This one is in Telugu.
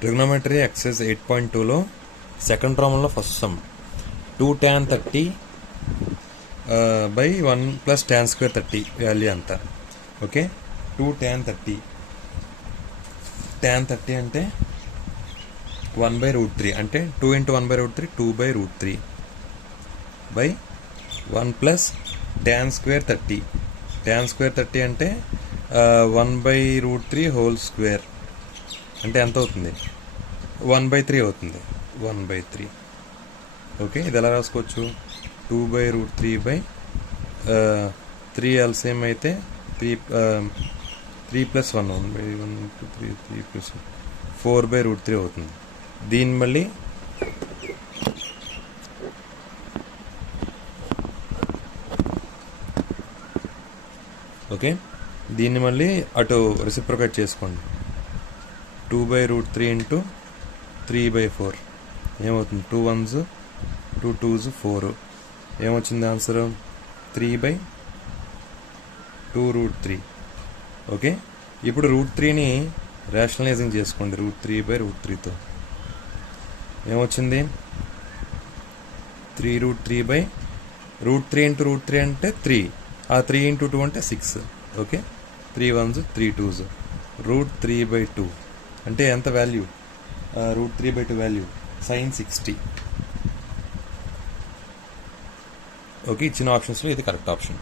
ట్రిగ్నోమెట్రీ ఎక్సైజ్ 8.2లో సెకండ్ ప్రాబ్లంలో first sum 2 tan 30 by 1 plus tan square 30 value అంత. ఓకే, 2 tan 30 అంటే 1/√3 అంటే 2 × 1/√3 2/√3 by 1 plus tan square 30. tan square 30 అంటే 1/√3 హోల్ స్క్వేర్ అంటే ఎంత అవుతుంది? 1/3 అవుతుంది. 1/3. ఓకే, ఇది ఎలా రాసుకోవచ్చు? 2/√3 బై 3 ఎల్సిఎం అయితే 3 ప్లస్ 1 1/1 3 ప్లస్ 4/√3 అవుతుంది. దీన్ని మళ్ళీ అటు రెసిప్రొకేట్ చేసుకోండి. 2/√3 ఇంటూ 3/4 ఏమవుతుంది? 2 1s 2 2s 4 ఏమొచ్చింది ఆన్సర్? 3/2√3. ఓకే, ఇప్పుడు √3ని రేషనలైజింగ్ చేసుకోండి. √3/√3తో ఏమొచ్చింది? 3√3/√3 ఇంటూ √3 అంటే 3, ఆ 3 ఇంటూ 2 అంటే 6. ఓకే, 3 1s 3 2s √3/2 అంటే ఎంత వాల్యూ? √3/2 value sin 60. ఓకే, ఇచ్చిన ఆప్షన్స్లో ఇది కరెక్ట్ ఆప్షన్.